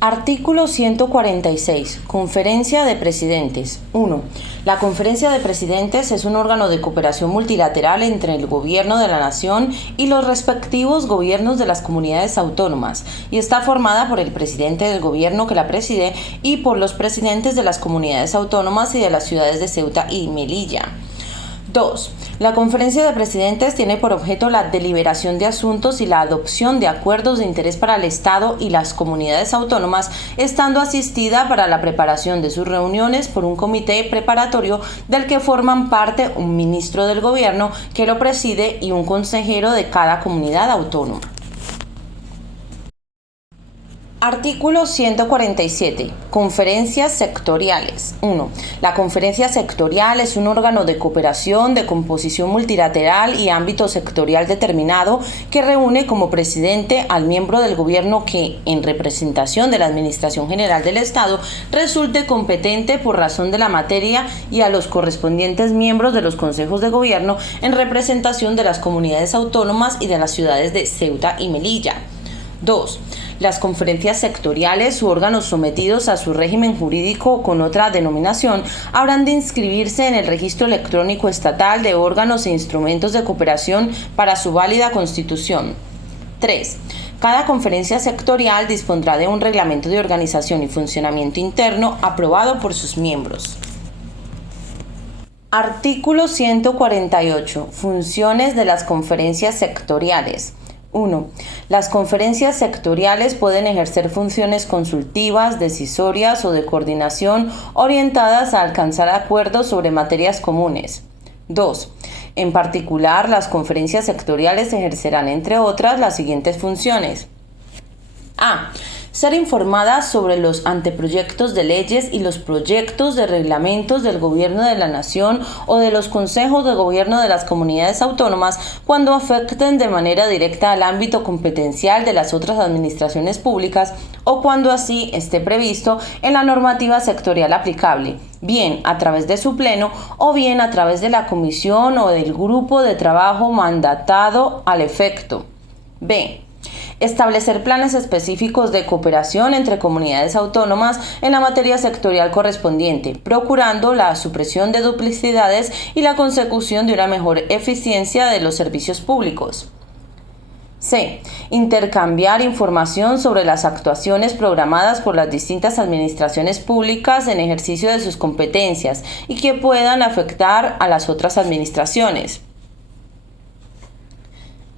Artículo 146. Conferencia de Presidentes. 1. La Conferencia de Presidentes es un órgano de cooperación multilateral entre el Gobierno de la Nación y los respectivos gobiernos de las comunidades autónomas y está formada por el presidente del gobierno que la preside y por los presidentes de las comunidades autónomas y de las ciudades de Ceuta y Melilla. 2. La Conferencia de Presidentes tiene por objeto la deliberación de asuntos y la adopción de acuerdos de interés para el Estado y las comunidades autónomas, estando asistida para la preparación de sus reuniones por un comité preparatorio del que forman parte un ministro del gobierno que lo preside y un consejero de cada comunidad autónoma. Artículo 147. Conferencias sectoriales. 1. La conferencia sectorial es un órgano de cooperación de composición multilateral y ámbito sectorial determinado que reúne como presidente al miembro del gobierno que, en representación de la Administración General del Estado, resulte competente por razón de la materia y a los correspondientes miembros de los consejos de gobierno en representación de las comunidades autónomas y de las ciudades de Ceuta y Melilla. 2. Las conferencias sectoriales u órganos sometidos a su régimen jurídico con otra denominación habrán de inscribirse en el Registro Electrónico Estatal de órganos e instrumentos de cooperación para su válida constitución. 3. Cada conferencia sectorial dispondrá de un reglamento de organización y funcionamiento interno aprobado por sus miembros. Artículo 148. Funciones de las conferencias sectoriales. 1. Las conferencias sectoriales pueden ejercer funciones consultivas, decisorias o de coordinación orientadas a alcanzar acuerdos sobre materias comunes. 2. En particular, las conferencias sectoriales ejercerán, entre otras, las siguientes funciones. A. Ser informadas sobre los anteproyectos de leyes y los proyectos de reglamentos del Gobierno de la Nación o de los consejos de gobierno de las comunidades autónomas cuando afecten de manera directa al ámbito competencial de las otras administraciones públicas o cuando así esté previsto en la normativa sectorial aplicable, bien a través de su pleno o bien a través de la comisión o del grupo de trabajo mandatado al efecto. B. Establecer planes específicos de cooperación entre comunidades autónomas en la materia sectorial correspondiente, procurando la supresión de duplicidades y la consecución de una mejor eficiencia de los servicios públicos. C. Intercambiar información sobre las actuaciones programadas por las distintas administraciones públicas en ejercicio de sus competencias y que puedan afectar a las otras administraciones.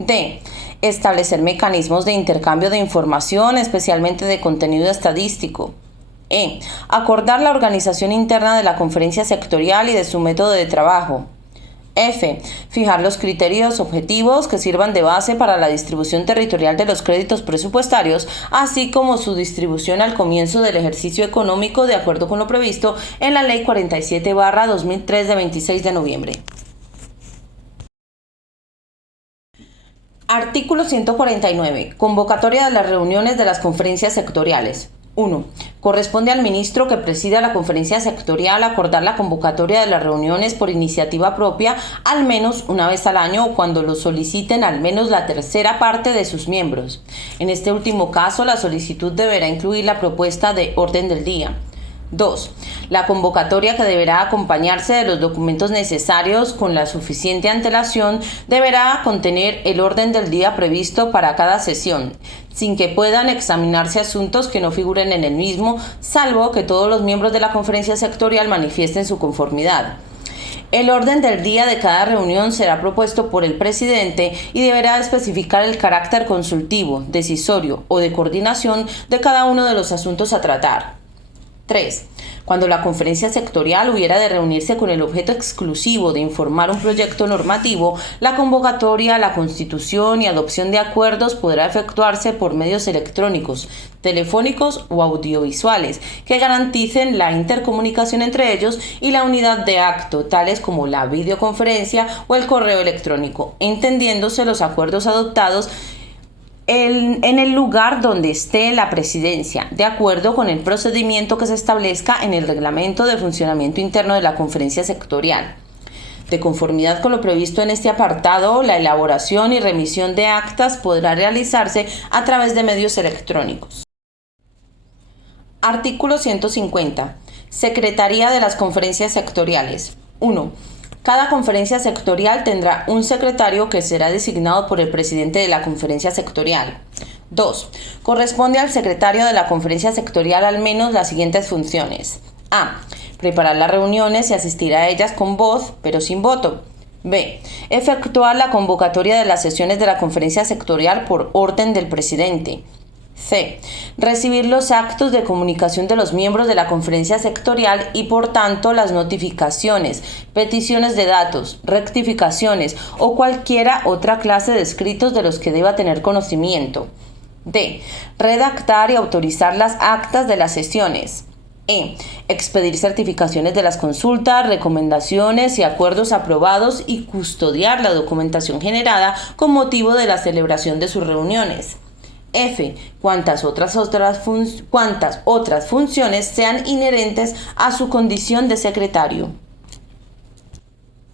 D. Establecer mecanismos de intercambio de información, especialmente de contenido estadístico. E. Acordar la organización interna de la conferencia sectorial y de su método de trabajo. F. Fijar los criterios objetivos que sirvan de base para la distribución territorial de los créditos presupuestarios, así como su distribución al comienzo del ejercicio económico de acuerdo con lo previsto en la Ley 47/2003 de 26 de noviembre. Artículo 149. Convocatoria de las reuniones de las conferencias sectoriales. 1. Corresponde al ministro que presida la conferencia sectorial acordar la convocatoria de las reuniones por iniciativa propia al menos una vez al año o cuando lo soliciten al menos la tercera parte de sus miembros. En este último caso, la solicitud deberá incluir la propuesta de orden del día. 2. La convocatoria, que deberá acompañarse de los documentos necesarios con la suficiente antelación, deberá contener el orden del día previsto para cada sesión, sin que puedan examinarse asuntos que no figuren en el mismo, salvo que todos los miembros de la conferencia sectorial manifiesten su conformidad. El orden del día de cada reunión será propuesto por el presidente y deberá especificar el carácter consultivo, decisorio o de coordinación de cada uno de los asuntos a tratar. 3. Cuando la conferencia sectorial hubiera de reunirse con el objeto exclusivo de informar un proyecto normativo, la convocatoria, la constitución y adopción de acuerdos podrá efectuarse por medios electrónicos, telefónicos o audiovisuales que garanticen la intercomunicación entre ellos y la unidad de acto, tales como la videoconferencia o el correo electrónico, entendiéndose los acuerdos adoptados en el lugar donde esté la presidencia, de acuerdo con el procedimiento que se establezca en el reglamento de funcionamiento interno de la conferencia sectorial. De conformidad con lo previsto en este apartado, la elaboración y remisión de actas podrá realizarse a través de medios electrónicos. Artículo 150. Secretaría de las conferencias sectoriales. 1. Cada conferencia sectorial tendrá un secretario que será designado por el presidente de la conferencia sectorial. 2. Corresponde al secretario de la conferencia sectorial al menos las siguientes funciones. A. Preparar las reuniones y asistir a ellas con voz, pero sin voto. B. Efectuar la convocatoria de las sesiones de la conferencia sectorial por orden del presidente. C. Recibir los actos de comunicación de los miembros de la conferencia sectorial y por tanto las notificaciones, peticiones de datos, rectificaciones o cualquiera otra clase de escritos de los que deba tener conocimiento. D. Redactar y autorizar las actas de las sesiones. E. Expedir certificaciones de las consultas, recomendaciones y acuerdos aprobados y custodiar la documentación generada con motivo de la celebración de sus reuniones. F. Cuantas otras funciones sean inherentes a su condición de secretario.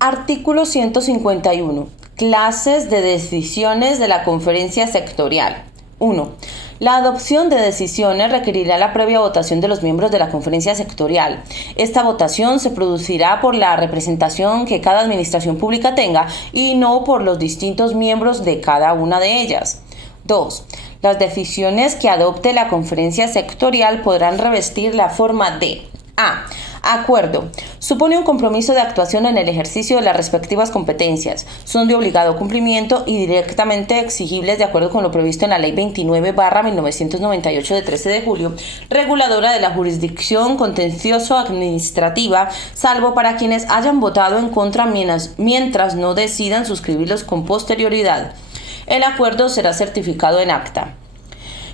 Artículo 151. Clases de decisiones de la conferencia sectorial. 1. La adopción de decisiones requerirá la previa votación de los miembros de la conferencia sectorial. Esta votación se producirá por la representación que cada administración pública tenga y no por los distintos miembros de cada una de ellas. 2. Las decisiones que adopte la conferencia sectorial podrán revestir la forma de: A. Acuerdo. Supone un compromiso de actuación en el ejercicio de las respectivas competencias. Son de obligado cumplimiento y directamente exigibles de acuerdo con lo previsto en la Ley 29/1998 de 13 de julio, reguladora de la jurisdicción contencioso-administrativa, salvo para quienes hayan votado en contra mientras no decidan suscribirlos con posterioridad. El acuerdo será certificado en acta.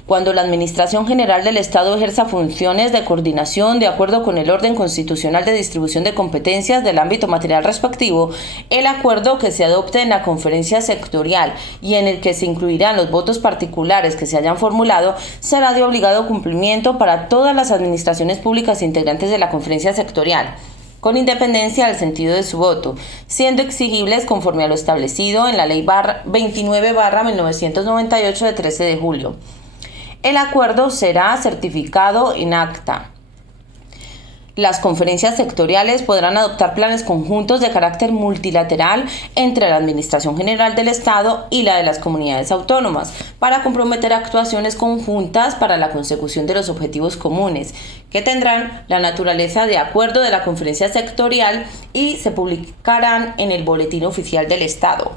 Cuando la Administración General del Estado ejerza funciones de coordinación de acuerdo con el orden constitucional de distribución de competencias del ámbito material respectivo, el acuerdo que se adopte en la conferencia sectorial y en el que se incluirán los votos particulares que se hayan formulado será de obligado cumplimiento para todas las administraciones públicas integrantes de la conferencia sectorial, con independencia del sentido de su voto, siendo exigibles conforme a lo establecido en la Ley 29/1998 de 13 de julio. El acuerdo será certificado en acta. Las conferencias sectoriales podrán adoptar planes conjuntos de carácter multilateral entre la Administración General del Estado y la de las comunidades autónomas para comprometer actuaciones conjuntas para la consecución de los objetivos comunes, que tendrán la naturaleza de acuerdo de la conferencia sectorial y se publicarán en el Boletín Oficial del Estado.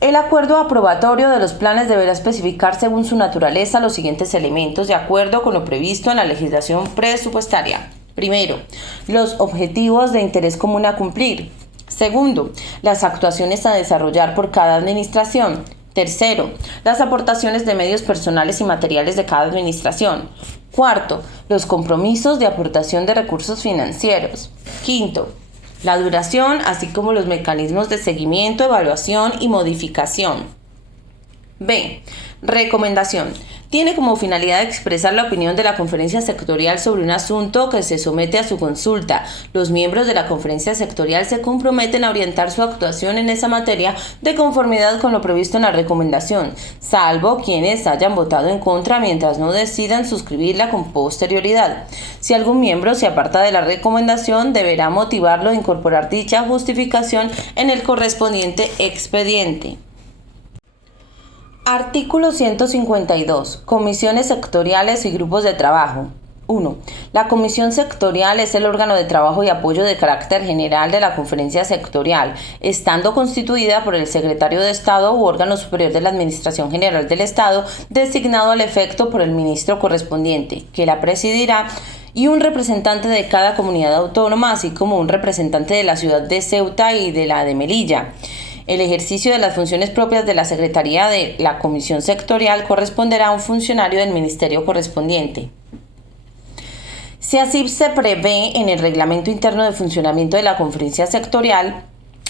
El acuerdo aprobatorio de los planes deberá especificar según su naturaleza los siguientes elementos de acuerdo con lo previsto en la legislación presupuestaria. Primero, los objetivos de interés común a cumplir. Segundo, las actuaciones a desarrollar por cada administración. Tercero, las aportaciones de medios personales y materiales de cada administración. Cuarto, los compromisos de aportación de recursos financieros. Quinto, la duración, así como los mecanismos de seguimiento, evaluación y modificación. B. Recomendación. Tiene como finalidad expresar la opinión de la conferencia sectorial sobre un asunto que se somete a su consulta. Los miembros de la conferencia sectorial se comprometen a orientar su actuación en esa materia de conformidad con lo previsto en la recomendación, salvo quienes hayan votado en contra mientras no decidan suscribirla con posterioridad. Si algún miembro se aparta de la recomendación, deberá motivarlo e incorporar dicha justificación en el correspondiente expediente. Artículo 152. Comisiones sectoriales y grupos de trabajo. 1. La comisión sectorial es el órgano de trabajo y apoyo de carácter general de la conferencia sectorial, estando constituida por el secretario de Estado u órgano superior de la Administración General del Estado, designado al efecto por el ministro correspondiente, que la presidirá, y un representante de cada comunidad autónoma, así como un representante de la ciudad de Ceuta y de la de Melilla. El ejercicio de las funciones propias de la Secretaría de la Comisión Sectorial corresponderá a un funcionario del ministerio correspondiente. Si así se prevé en el Reglamento Interno de Funcionamiento de la Conferencia Sectorial,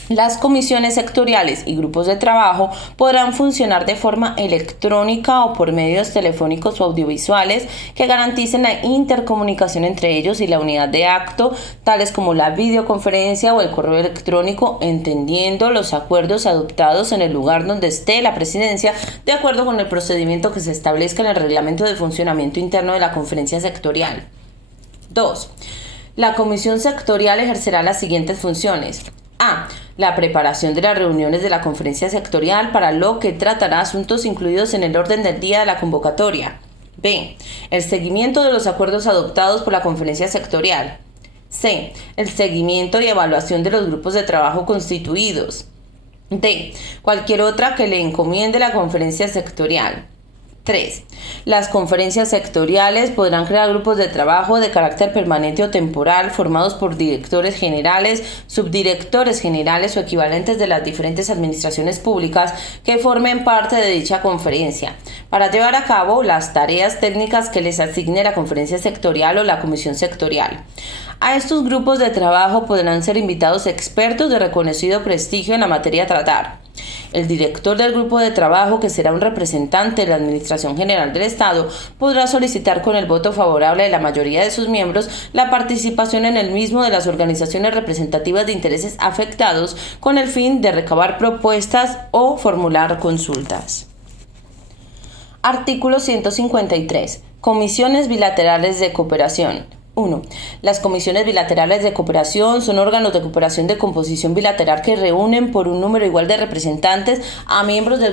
Las comisiones sectoriales y grupos de trabajo podrán funcionar de forma electrónica o por medios telefónicos o audiovisuales que garanticen la intercomunicación entre ellos y la unidad de acto, tales como la videoconferencia o el correo electrónico, entendiendo los acuerdos adoptados en el lugar donde esté la presidencia, de acuerdo con el procedimiento que se establezca en el reglamento de funcionamiento interno de la conferencia sectorial. 2. La comisión sectorial ejercerá las siguientes funciones. A. La preparación de las reuniones de la conferencia sectorial, para lo que tratará asuntos incluidos en el orden del día de la convocatoria. B. El seguimiento de los acuerdos adoptados por la conferencia sectorial. C. El seguimiento y evaluación de los grupos de trabajo constituidos. D. Cualquier otra que le encomiende la conferencia sectorial. 3. Las conferencias sectoriales podrán crear grupos de trabajo de carácter permanente o temporal formados por directores generales, subdirectores generales o equivalentes de las diferentes administraciones públicas que formen parte de dicha conferencia, para llevar a cabo las tareas técnicas que les asigne la conferencia sectorial o la comisión sectorial. A estos grupos de trabajo podrán ser invitados expertos de reconocido prestigio en la materia a tratar. El director del grupo de trabajo, que será un representante de la Administración General del Estado, podrá solicitar con el voto favorable de la mayoría de sus miembros la participación en el mismo de las organizaciones representativas de intereses afectados con el fin de recabar propuestas o formular consultas. Artículo 153. Comisiones bilaterales de cooperación. 1. Las comisiones bilaterales de cooperación son órganos de cooperación de composición bilateral que reúnen por un número igual de representantes a miembros del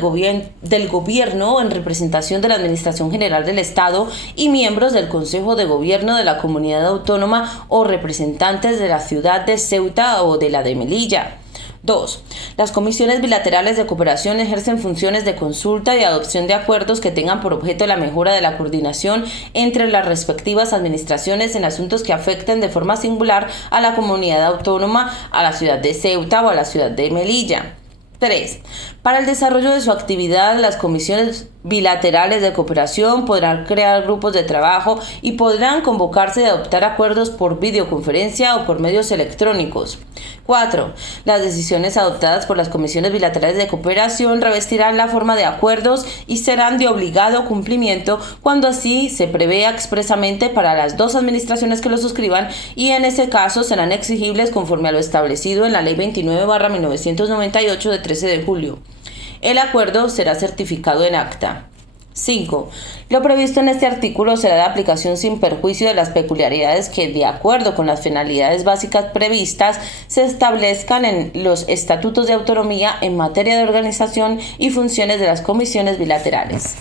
gobierno en representación de la Administración General del Estado y miembros del Consejo de Gobierno de la Comunidad Autónoma o representantes de la ciudad de Ceuta o de la de Melilla. 2. Las comisiones bilaterales de cooperación ejercen funciones de consulta y adopción de acuerdos que tengan por objeto la mejora de la coordinación entre las respectivas administraciones en asuntos que afecten de forma singular a la comunidad autónoma, a la ciudad de Ceuta o a la ciudad de Melilla. 3. Para el desarrollo de su actividad, las comisiones bilaterales de cooperación podrán crear grupos de trabajo y podrán convocarse y adoptar acuerdos por videoconferencia o por medios electrónicos. 4. Las decisiones adoptadas por las comisiones bilaterales de cooperación revestirán la forma de acuerdos y serán de obligado cumplimiento cuando así se prevea expresamente para las dos administraciones que lo suscriban, y en ese caso serán exigibles conforme a lo establecido en la Ley 29/1998 de 13 de julio. El acuerdo será certificado en acta. 5. Lo previsto en este artículo será de aplicación sin perjuicio de las peculiaridades que, de acuerdo con las finalidades básicas previstas, se establezcan en los estatutos de autonomía en materia de organización y funciones de las comisiones bilaterales.